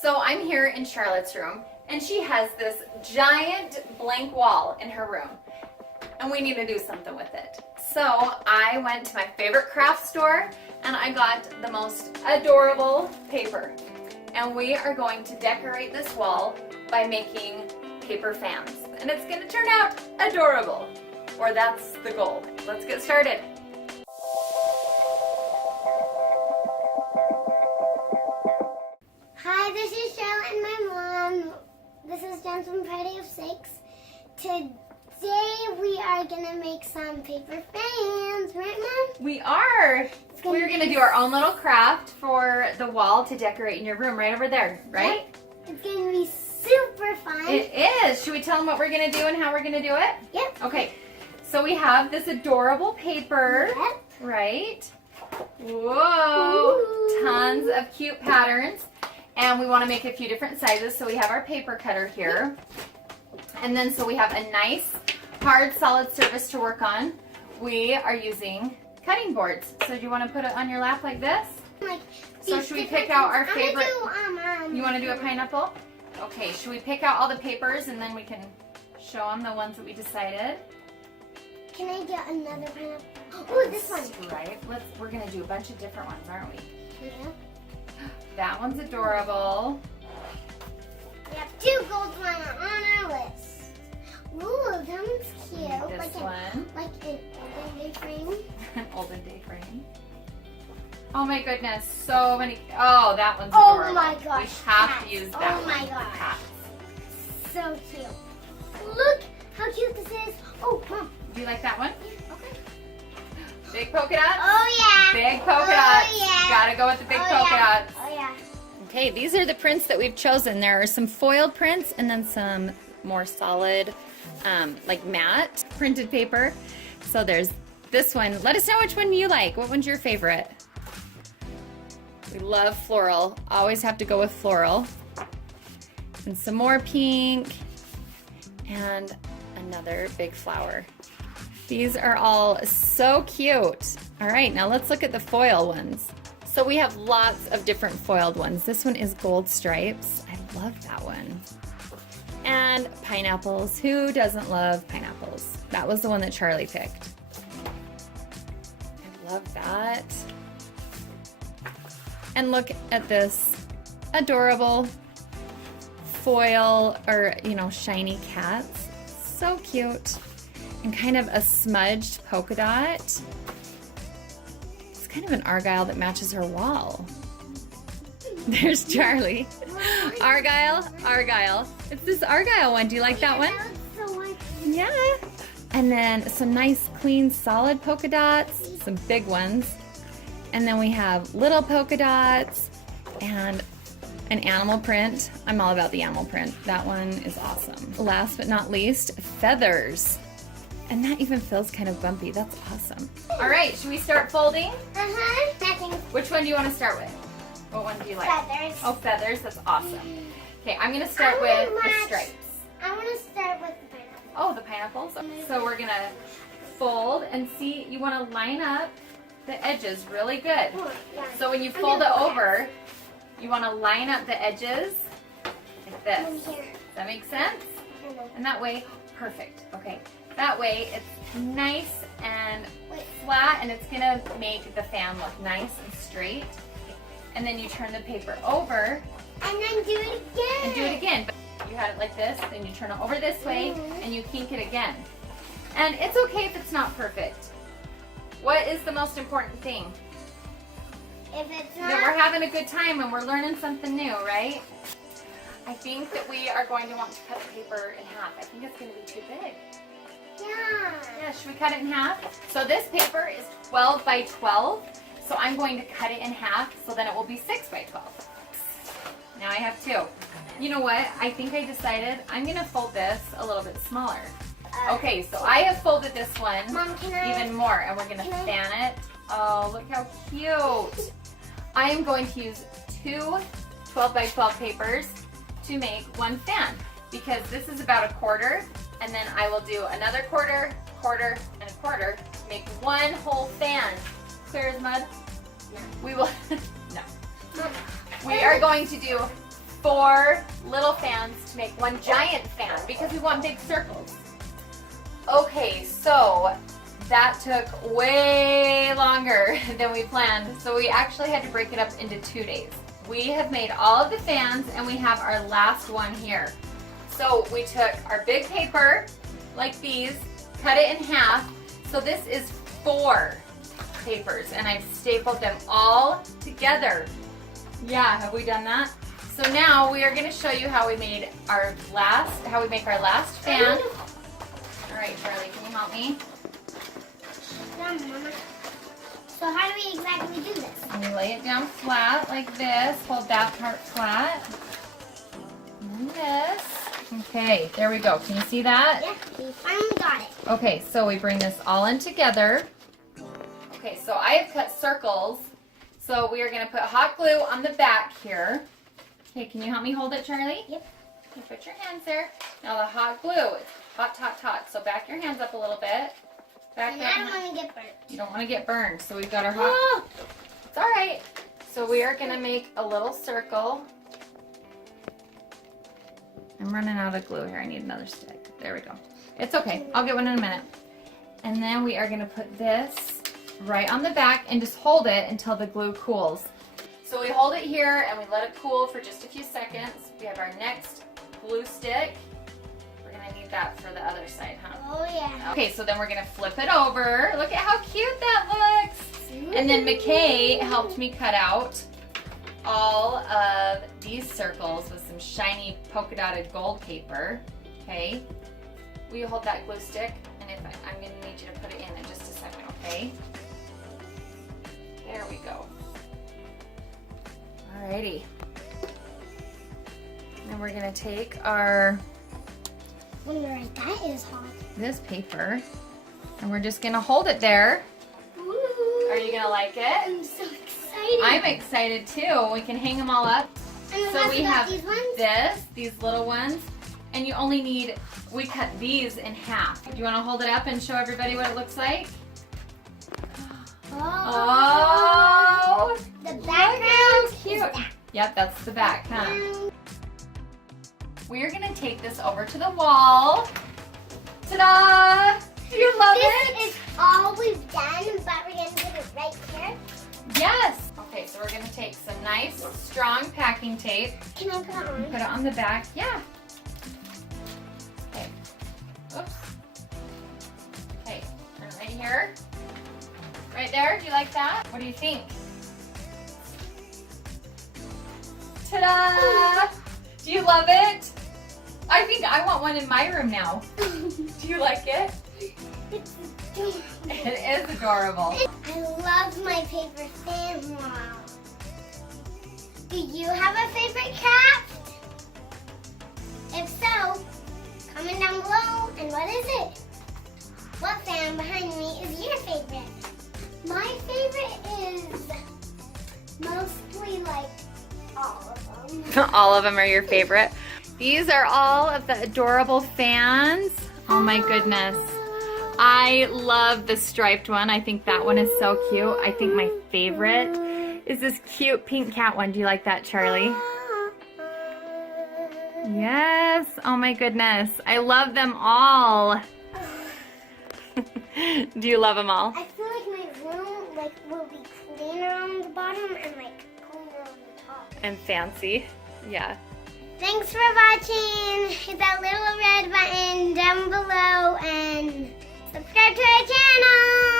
So I'm here in Charlotte's room, and she has this giant blank wall in her room, and we need to do something with it. So I went to my favorite craft store, and I got the most adorable paper. And we are going to decorate this wall by making paper fans. And it's going to turn out adorable. Or that's the goal. Let's get started. Hi, this is Charlotte and my mom. This is Jen from Party of Six. Today we are going to make some paper fans, right, Mom? We are. We're going to do our own little craft for the wall to decorate in your room right over there, right? Yep. It's going to be super fun. It is. Should we tell them what we're going to do and how we're going to do it? Yep. Okay. So we have this adorable paper, Yep. Right? Whoa. Ooh. Tons of cute patterns. And we want to make a few different sizes. So we have our paper cutter here. And then so we have a nice, hard, solid surface to work on. We are using cutting boards. So do you want to put it on your lap like this? So should we pick out our favorite? You want to do a pineapple? Okay, should we pick out all the papers and then we can show them the ones that we decided? Can I get another pineapple? Oh, this one. Right. We're going to do a bunch of different ones, aren't we? Yeah. That one's adorable. We have two gold ones on our list. Ooh, that one's cute. This one. Like an olden day frame. An olden day frame. Oh my goodness, so many. Oh, that one's adorable. Oh my gosh. We have cats. to use that Oh one. my gosh. Cats. So cute. Look how cute this is. Oh, Mom. Do you like that one? Okay. Big polka dots? Oh, yeah. Big polka Oh, dots. yeah. Gotta go with the big Oh, polka yeah. dots. Oh, yeah. Okay, these are the prints that we've chosen. There are some foiled prints and then some more solid, like matte printed paper. So there's this one. Let us know which one you like. What one's your favorite? We love floral. Always have to go with floral. And some more pink. And another big flower. These are all so cute. All right, now let's look at the foil ones. So we have lots of different foiled ones. This one is gold stripes. I love that one. And pineapples. Who doesn't love pineapples? That was the one that Charlie picked. I love that. And look at this adorable foil or, shiny cats. So cute. And kind of a smudged polka dot. It's kind of an argyle that matches her wall. There's Charlie. Argyle. It's this argyle one. Do you like that one? Yeah. And then some nice, clean, solid polka dots. Some big ones. And then we have little polka dots and an animal print. I'm all about the animal print. That one is awesome. Last but not least, feathers. And that even feels kind of bumpy. That's awesome. All right, should we start folding? Uh-huh. Which one do you want to start with? What one do you like? Feathers. Oh, feathers. That's awesome. Okay, I'm going to start with the stripes. I want to start with the pineapple. Oh, the pineapples. So we're going to fold and see, you want to line up the edges really good. So when you fold it over, you want to line up the edges like this. Does that make sense? And that way, perfect. Okay. That way it's nice and flat, and it's going to make the fan look nice and straight. And then you turn the paper over. And then do it again. And do it again. But you had it like this, then you turn it over this way, and you kink it again. And it's okay if it's not perfect. What is the most important thing? If it's not, That we're having a good time and we're learning something new, right? I think that we are going to want to cut the paper in half. I think it's going to be too big. Yeah, should we cut it in half? So this paper is 12 by 12. So I'm going to cut it in half so then it will be 6 by 12. Now I have two. You know what? I think I decided I'm going to fold this a little bit smaller. Okay, so I have folded this one Mom, even more, and we're going to fan it. Oh, look how cute. I am going to use two 12 by 12 papers to make one fan because this is about a quarter, and then I will do another quarter, and a quarter to make one whole fan. Clear as mud? No. We will, no. We are going to do 4 little fans to make one giant fan because we want big circles. Okay, so that took way longer than we planned. So we actually had to break it up into 2 days. We have made all of the fans and we have our last one here. So we took our big paper, like these, cut it in half. So this is 4 papers and I've stapled them all together. Yeah, have we done that? So now we are going to show you how we make our last fan. All right, Charlie, can you help me? Yeah, Mama. So how do we exactly do this? You lay it down flat like this. Hold that part flat. And this. Okay, there we go. Can you see that? Yeah, we finally got it. Okay, so we bring this all in together. Okay, so I have cut circles. So we are going to put hot glue on the back here. Okay, can you help me hold it, Charlie? Yep. You put your hands there. Now the hot glue, it's hot, hot, hot. So back your hands up a little bit. Back And up. I don't want to get burnt. You don't want to get burned. So we've got our hot. It's all right. So we are going to make a little circle. I'm running out of glue here. I need another stick. There we go. It's okay. I'll get one in a minute. And then we are going to put this right on the back and just hold it until the glue cools. So we hold it here and we let it cool for just a few seconds. We have our next glue stick. We're going to need that for the other side, huh? Oh, yeah. Okay, so then we're going to flip it over. Look at how cute that looks. And then McKay helped me cut out all of these circles with some shiny polka dotted gold paper. Okay. Will you hold that glue stick? And if I'm going to need you to put it in just a second, okay? There we go. Alrighty. Then we're going to take our Wonder if that is hot. this paper and we're just going to hold it there. Ooh. Are you going to like it? I'm so excited. I'm excited too. We can hang them all up. And So we have these ones? these little ones, and you only need, we cut these in half. Do you want to hold it up and show everybody what it looks like? Oh! The Look background how cute. is that. Yep, that's the back, huh? We're going to take this over to the wall. Ta-da! Do you love it? This is all we've done, but we're going to put it right here. Yes! Okay, so we're going to take some nice, strong packing tape. Can I put it on? Put it on the back. Yeah. Okay. Oops. Okay, turn right here. Right there. Do you like that? What do you think? Ta-da! Do you love it? I think I want one in my room now. Do you like it? It's adorable. It is adorable. I love my paper fan wall. Do you have a favorite craft? If so, comment down below. And what is it? What fan behind me is your favorite? My favorite is mostly like all of them. All of them are your favorite. These are all of the adorable fans. Oh my goodness. I love the striped one. I think that one is so cute. I think my favorite is this cute pink cat one. Do you like that, Charlie? Yes. Oh my goodness. I love them all. Do you love them all? I feel like my room will be cleaner on the bottom and cleaner on the top. And fancy. Yeah. Thanks for watching. Hit that little red button down below and subscribe to our channel.